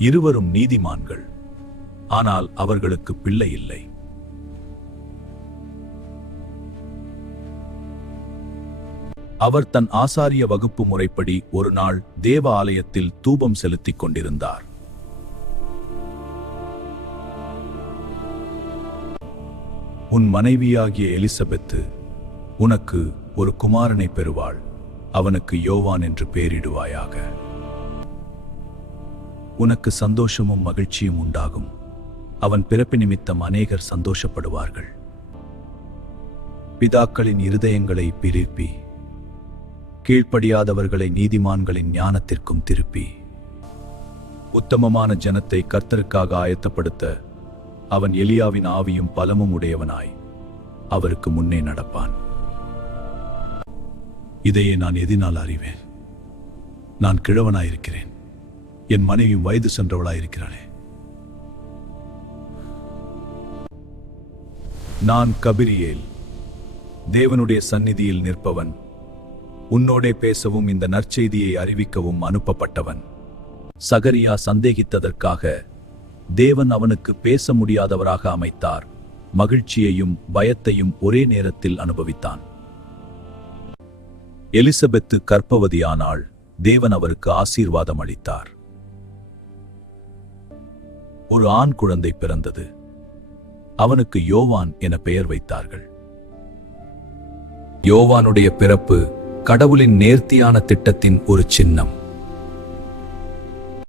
இருவரும் நீதிமான்கள், ஆனால் அவர்களுக்கு பிள்ளை இல்லை. அவர் தன் ஆசாரிய வகுப்பு முறைப்படி ஒரு நாள் தேவ ஆலயத்தில் தூபம் செலுத்திக் கொண்டிருந்தார். உன் மனைவியாகிய எலிசபெத்து உனக்கு ஒரு குமாரனை பெறுவாள், அவனுக்கு யோவான் என்று பெயரிடுவாயாக. உனக்கு சந்தோஷமும் மகிழ்ச்சியும் உண்டாகும், அவன் பிறப்பு நிமித்தம் அநேகர் சந்தோஷப்படுவார்கள். பிதாக்களின் இருதயங்களை பிரிப்பி கீழ்ப்படியாதவர்களை நீதிமான்களின் ஞானத்திற்கும் திருப்பி உத்தமமான ஜனத்தை கர்த்தருக்காக ஆயத்தப்படுத்த அவன் எலியாவின் ஆவியும் பலமும் உடையவனாய் அவருக்கு முன்னே நடப்பான். இதையே நான் எதினால் அறிவேன். நான் கிழவனாயிருக்கிறேன், என் மனைவி வயது சென்றவளாயிருக்கிறாளே. நான் கபிரியேல், தேவனுடைய சந்நிதியில் நிற்பவன், உன்னோடே பேசவும் இந்த நற்செய்தியை அறிவிக்கவும் அனுப்பப்பட்டவன். சகரியா சந்தேகித்ததற்காக தேவன் அவனுக்கு பேச முடியாதவராக அமைத்தார். மகிழ்ச்சியையும் பயத்தையும் ஒரே நேரத்தில் அனுபவித்தான். எலிசபெத்து கர்ப்பவதியானாள். தேவன் அவருக்கு ஆசீர்வாதம் அளித்தார். ஒரு ஆண் குழந்தை பிறந்தது. அவனுக்கு யோவான் என பெயர் வைத்தார்கள். யோவானுடைய பிறப்பு கடவுளின் நேர்த்தியான திட்டத்தின் ஒரு சின்னம்.